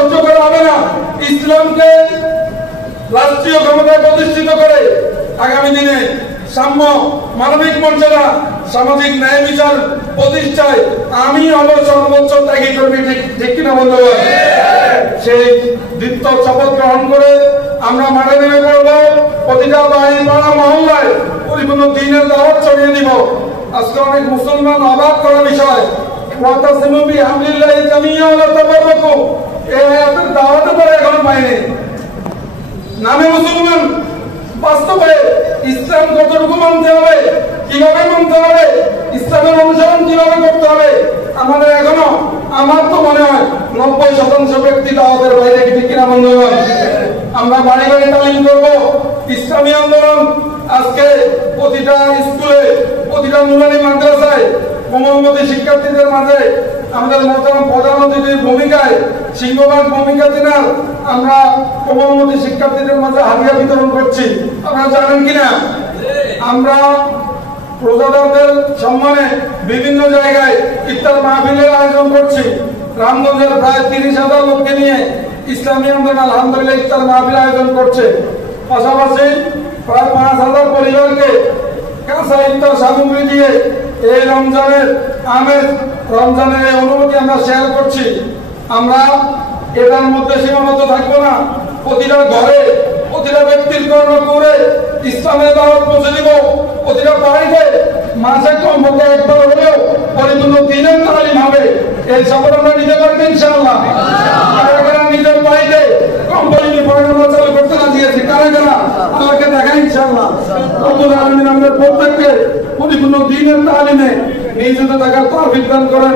সহ্য করা হবে না। ইসলামকে রাষ্ট্রীয় ক্ষমতায় প্রতিষ্ঠিত করে আগামী দিনে সাম্য মানবিক মর্যাদা সামাজিক ন্যায় বিচার প্রতিষ্ঠায় আমি হব সর্বোচ্চ ত্যাগী কর্মী। ঠিক কিনা বন্ধুগণ? সেই দীপ্ত শপথ গ্রহণ করে আমরা মাঠে নেমে পড়ব। প্রতিটা বাড়ি পাড়া মহল্লায় পরিপূর্ণ দ্বীনের দাওয়াত ছড়িয়ে দিব। আজকে অনেক মুসলমান অবাক করা বিষয়, ওয়াতাসিমু বিহামদিল্লাহি জামিআন ওয়া তাফাররাকু, এই আয়াতের দাওয়াতও পরে এখনো পাইনি। নামে মুসলমান, বাস্তবে ইসলাম কতটুকু মানতে হবে, কিভাবে মানতে হবে, ইসলামের অনুসরণ কিভাবে করতে হবে, আমাদের এখনো আমার তো মনে হয় 90% ব্যক্তি দাওয়াতের বাইরে। ঠিক কিনা বন্ধুগণ? আমরা বাড়ি বাড়ি তালিম করব ইসলামী আন্দোলন। আজকে প্রতিটা স্কুলে, প্রতিটা নুরানি মাদ্রাসায় কোমলমতি শিক্ষার্থীদের মাঝে আমাদের মোহতারাম প্রধান অতিথির ভূমিকায়, সিংহভাগ ভূমিকা দিনার আমরা কোমলমতি শিক্ষার্থীদের মাঝে হাদিয়া বিতরণ করছি। আপনারা জানেন কিনা? আমরা রোজাদারদের সম্মানে বিভিন্ন জায়গায় ইফতার মাহফিলের আয়োজন করছি। রামগঞ্জের প্রায় 30,000 লোককে নিয়ে ইসলামী আন্দোলন আলহামদুলিল্লাহ ইফতার মাহফিল আয়োজন করছে। পাশাপাশি প্রায় 5,000 পরিবারকে কাঁচা ইফতার সামগ্রী দিয়ে এই রমজানের আমেজ, রমজানের এই অনুভূতি আমরা শেয়ার করছি। আমরা এটার মধ্যে সীমাবদ্ধ থাকবো না। প্রতিটা ঘরে, প্রতিটা ব্যক্তির কর্ম করে ইসলামের দাওয়াত পৌঁছে দিব। প্রতিটা বাড়িতে মাসে কমপক্ষে একবার হলেও পরিপূর্ণ দ্বীনের তালিম হবে। এই শপথ আমরা নিতে পারবো ইনশাআল্লাহ। কারা নিজের বাড়িতে কম্পানি পড়াশোনা চালু করতে না দিয়েছি, কারা আমাকে দেখা ইনশাআল্লাহ। রব্বুল আলামিন আমাদের প্রত্যেককে পরিপূর্ণ দ্বীনের তালিমে নিয়োজিত থাকার তৌফিক দান করেন।